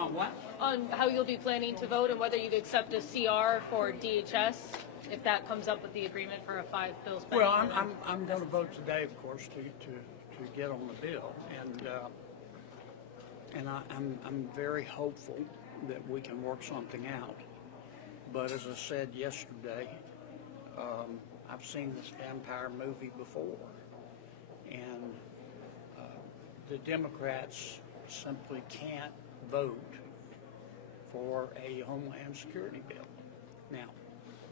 On what? On how you'll be planning to vote and whether you'd accept a CR for DHS if that comes up with the agreement for a 5 bills pending. Well, I'm going to vote today, of course, to get on the bill, and I'm very hopeful that we can work something out. But as I said yesterday, I've seen this vampire movie before, and the Democrats simply can't vote for a Homeland Security bill. Now,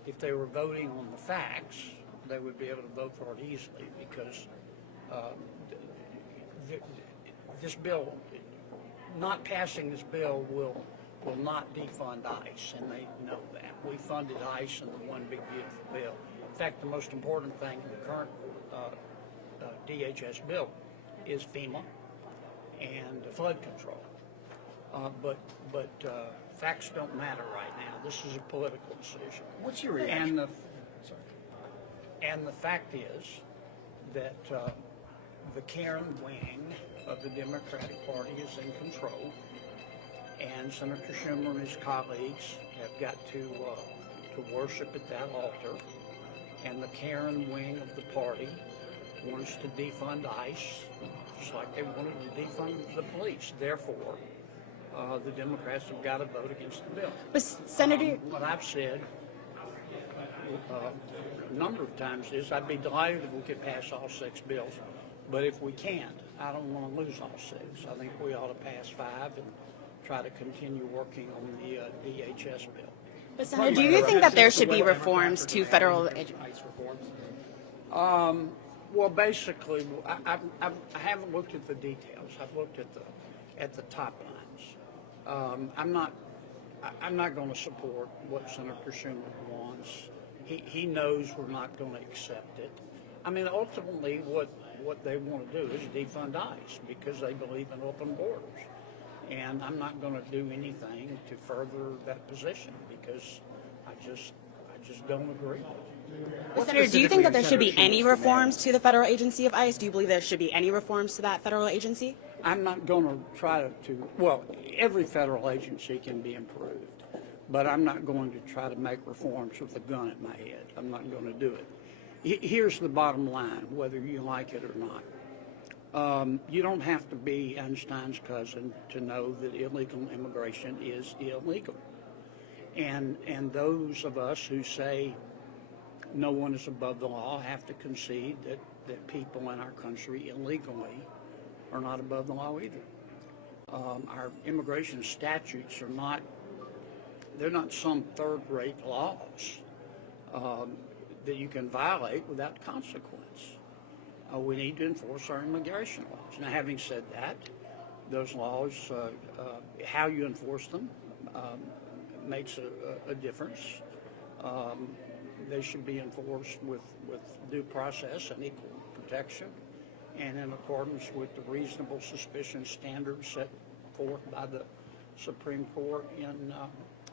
if they were voting on the facts, they would be able to vote for it easily because this bill, not passing this bill will not defund ICE, and they know that. We funded ICE in the One Big Beautiful Bill. In fact, the most important thing in the current DHS bill is FEMA and flood control. But facts don't matter right now. This is a political decision. What's your reaction? And the fact is that the Karen wing of the Democratic Party is in control, and Senator Schumer and his colleagues have got to worship at that altar. And the Karen wing of the party wants to defund ICE, just like they wanted to defund the police. Therefore, the Democrats have got to vote against the bill. But Senator, What I've said a number of times is I'd be delighted if we could pass all 6 bills, but if we can't, I don't want to lose all 6. I think we ought to pass 5 and try to continue working on the DHS bill. but Senator, do you think that there should be reforms to federal ICE reforms? Well, basically, I haven't looked at the details. I've looked at the top lines. I'm not going to support what Senator Schumer wants. He knows we're not going to accept it. I mean, ultimately, what they want to do is defund ICE because they believe in open borders. And I'm not going to do anything to further that position because I just don't agree with it. Senator, do you think that there should be any reforms to the federal agency of ICE? Do you believe there should be any reforms to that federal agency? I'm not going to try to, well, every federal agency can be improved, but I'm not going to try to make reforms with a gun at my head. I'm not going to do it. Here's the bottom line, whether you like it or not. You don't have to be Einstein's cousin to know that illegal immigration is illegal. And those of us who say no one is above the law have to concede that people in our country illegally are not above the law either. Our immigration statutes are not, they're not some third-rate laws that you can violate without consequence. We need to enforce our immigration laws. Now, having said that, those laws, how you enforce them makes a difference. They should be enforced with due process and equal protection, and in accordance with the reasonable suspicion standards set forth by the Supreme Court in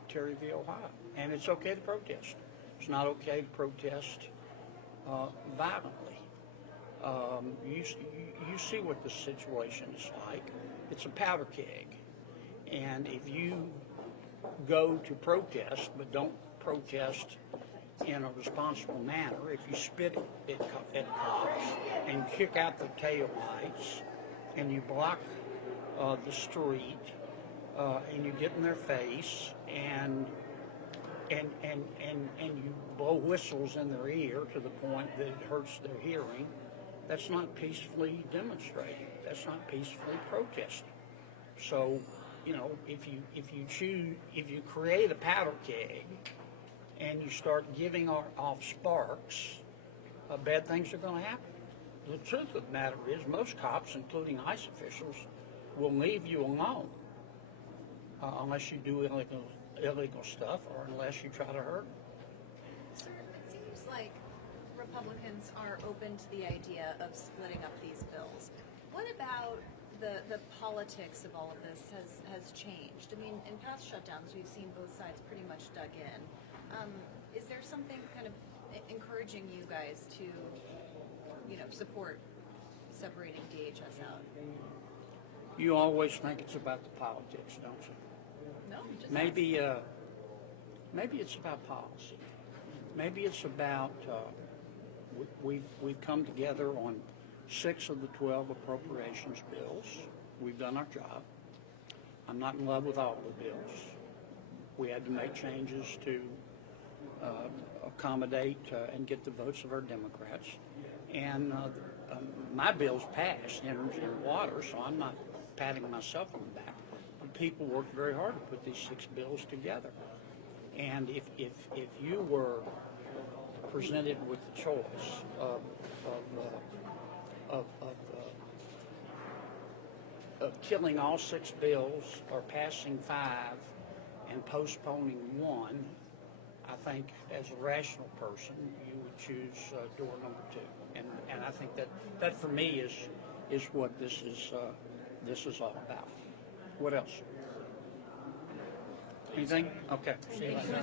Terry v. Ohio. And it's okay to protest. It's not okay to protest violently. You see what the situation is like. It's a powder keg. And if you go to protest but don't protest in a responsible manner, if you spit at cops and kick out the tail lights and you block the street and you get in their face and you blow whistles in their ear to the point that it hurts their hearing, that's not peacefully demonstrating. That's not peacefully protesting. So, you know, if you create a powder keg and you start giving off sparks, bad things are going to happen. The truth of the matter is most cops, including ICE officials, will leave you alone unless you do illegal stuff or unless you try to hurt them. It seems like Republicans are open to the idea of splitting up these bills. What about the politics of all of this has changed? I mean, in past shutdowns, we've seen both sides pretty much dug in. Is there something kind of encouraging you guys to, you know, support separating DHS out? You always think it's about the politics, don't you? No, just Maybe it's about policy. Maybe it's about, we've come together on 6 of the 12 appropriations bills. We've done our job. I'm not in love with all the bills. We had to make changes to accommodate and get the votes of our Democrats. And my bill's passed, energy and water, so I'm not patting myself on the back. But people worked very hard to put these 6 bills together. And if you were presented with the choice of killing all 6 bills or passing 5 and postponing 1, I think as a rational person, you would choose door number 2. And I think that for me is what this is all about. What else? Anything? Okay. See you later.